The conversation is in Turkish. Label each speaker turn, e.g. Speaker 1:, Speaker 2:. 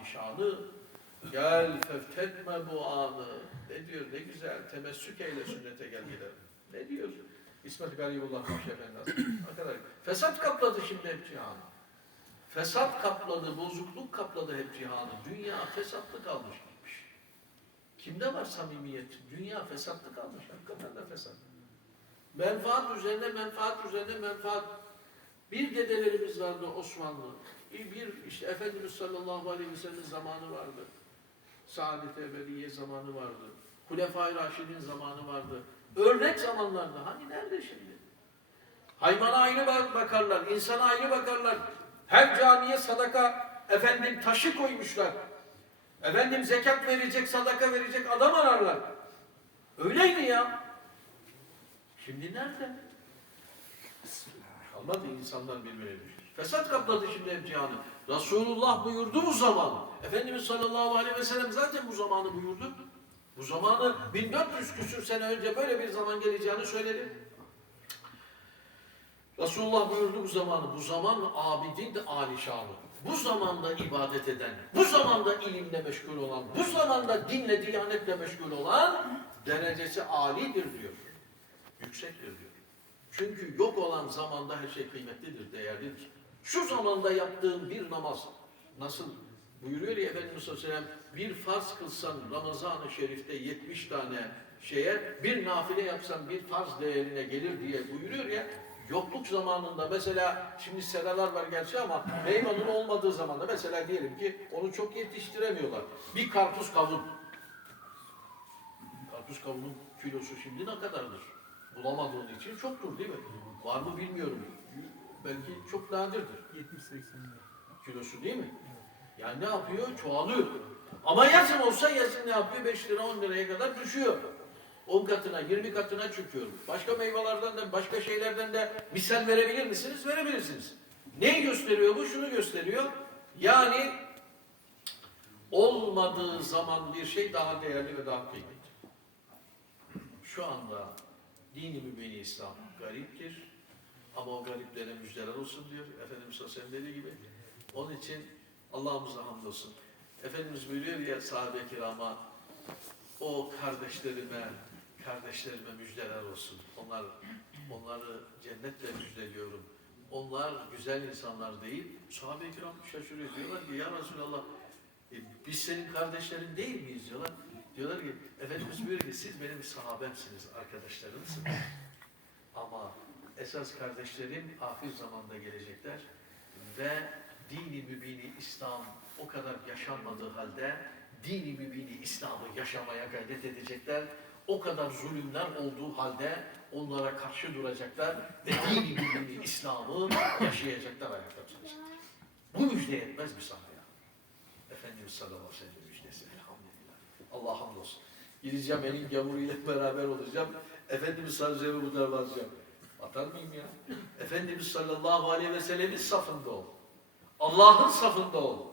Speaker 1: alişanı gel fevtetme bu anı. Ne diyor ne güzel temessük eyle sünnete gel. Ne diyor? İsmet Garibullah Paşa Efendi kadar. Fesat kapladı şimdi hep cihanı. Fesat kapladı, bozukluk kapladı hep cihanı. Dünya fesatlı kalmış gitmiş. Kimde var samimiyet? Dünya fesatlı kalmış. Hakikaten de fesat. Menfaat üzerine menfaat üzerine menfaat. Bir dedelerimiz vardı Osmanlı. Bir işte Efendimiz sallallahu aleyhi ve sellem zamanı vardı. Saadet Ebediye zamanı vardı. Hulefai Raşid'in zamanı vardı. Örnek zamanlarda. Hani nerede şimdi? Hayvana ayrı bak- bakarlar, insana ayrı bakarlar. Her camiye sadaka, efendim taşı koymuşlar. Efendim zekat verecek, sadaka verecek adam ararlar. Öyleydi ya. Şimdi nerede? Kalmadı insanlar birbirine düştü. Fesat kapladı şimdi hep cihanı. Resulullah buyurdu bu zaman. Efendimiz sallallahu aleyhi ve sellem zaten bu zamanı buyurdu. Bu zamanı 1400 küsür sene önce böyle bir zaman geleceğini söyledi. Resulullah buyurdu bu zamanı. Bu zaman abidin de alişanı. Bu zamanda ibadet eden, bu zamanda ilimle meşgul olan, bu zamanda dinle, diyanetle meşgul olan derecesi alidir diyor. Yüksektir diyor. Çünkü yok olan zamanda her şey kıymetlidir, değerlidir. Şu zamanda yaptığın bir namaz, nasıl buyuruyor ya Efendimiz sallallahu aleyhi ve sellem, bir farz kılsan Ramazan-ı Şerif'te 70 tane şeye, bir nafile yapsan bir farz değerine gelir diye buyuruyor ya, yokluk zamanında mesela, şimdi seralar var gerçi ama meyvanın olmadığı zamanda mesela diyelim ki onu çok yetiştiremiyorlar. Bir karpuz kavun, karpuz kavunun kilosu şimdi ne kadardır? Bulamadığın için çoktur değil mi? Var mı bilmiyorum. Belki çok nadirdir
Speaker 2: 70-80
Speaker 1: kilosu değil mi? Yani ne yapıyor? Çoğalıyor. Ama yazın olsa yazın ne yapıyor? 5 lira 10 liraya kadar düşüyor. 10 katına 20 katına çıkıyor. Başka meyvelerden de başka şeylerden de misal verebilir misiniz? Verebilirsiniz. Neyi gösteriyor bu? Şunu gösteriyor. Yani olmadığı zaman bir şey daha değerli ve daha kıymetli. Şu anda dini mübini İslam gariptir. Ama o gariplere müjdeler olsun diyor. Efendimiz sallallahu aleyhi ve sellem dediği gibi. Onun için Allah'ımıza hamdolsun. Efendimiz buyuruyor ya sahabe-i kirama o kardeşlerime kardeşlerime müjdeler olsun. Onlar onları cennetle müjdeliyorum. Onlar güzel insanlar değil. Sahabe-i kiram şaşırıyor. Diyorlar ki ya Resulallah e, biz senin kardeşlerin değil miyiz diyorlar. Diyorlar ki Efendimiz buyuruyor ki siz benim sahabemsiniz, arkadaşlarımsınız. Ama esas kardeşlerim ahir zamanda gelecekler ve dini mübini İslam o kadar yaşanmadığı halde dini mübini İslam'ı yaşamaya gayret edecekler. O kadar zulümler olduğu halde onlara karşı duracaklar ve dini mübini İslam'ı yaşayacaklar, ayakta tutacaklar. Bu müjde yetmez mi sana ya? Efendimiz sallallahu aleyhi ve sellem Gideceğim elin gavuruyla beraber olacağım. Efendimiz sallallahu aleyhi ve sellem bu tarafa atacağım. Atar mıyım ya? Efendimiz sallallahu aleyhi ve sellemin safında ol. Allah'ın safında ol.